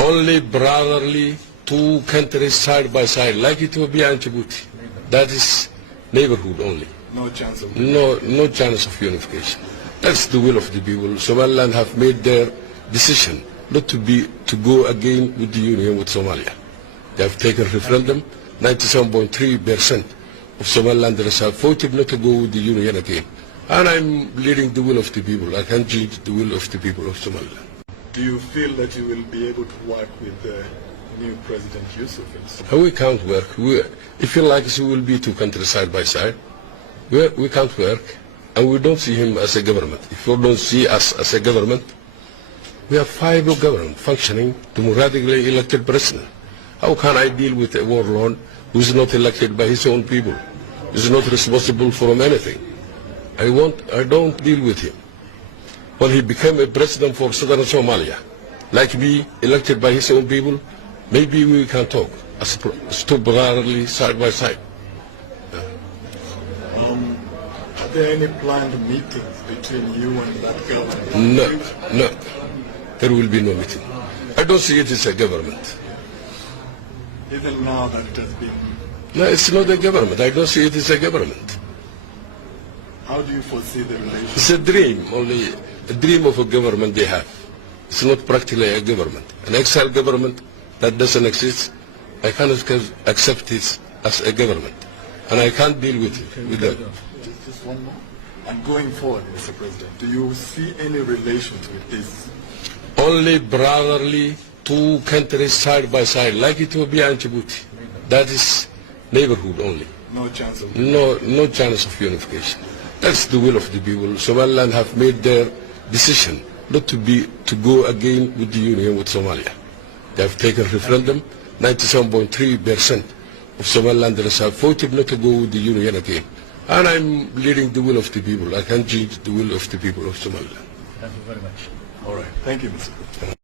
only brotherly, two countries side by side, like Ethiopia and Djibouti. That is neighborhood only. No chance of no chance of unification. That's the will of the people. Somaliland have made their decision not to go again with the union with Somalia. They have taken referendum. 97.3% of Somalilanders have voted not to go with the union again. And I'm leading the will of the people. I can't lead the will of the people of Somaliland. Do you feel that you will be able to work with the new President Yusuf? We can't work. If you like, we will be two countries side by side. We can't work, and we don't see him as a government. If you don't see us as a government, we have five government functioning, democratically elected president. How can I deal with a warlord who is not elected by his own people, who is not responsible for anything? I don't deal with him. When he became a president for southern Somalia, like me, elected by his own people, maybe we can talk as two brotherly side by side. Are there any planned meetings between you and that government? No. There will be no meeting. I don't see it as a government. Even now that it has been... No, it's not a government. I don't see it as a government. How do you foresee the relationship? It's a dream, only a dream of a government they have. It's not practically a government. An exiled government that doesn't exist, I cannot accept it as a government. And I can't deal with them. Just one more. And going forward, Mr. President, do you see any relations with this? Only brotherly, two countries side by side, like Ethiopia and Djibouti. That is neighborhood only. No chance of no chance of unification. That's the will of the people. Somaliland have made their decision not to go again with the union with Somalia. They have taken referendum. 97.3% of Somalilanders have voted not to go with the union again. And I'm leading the will of the people. I can't lead the will of the people of Somaliland. Thank you very much. All right. Thank you, Mr. President.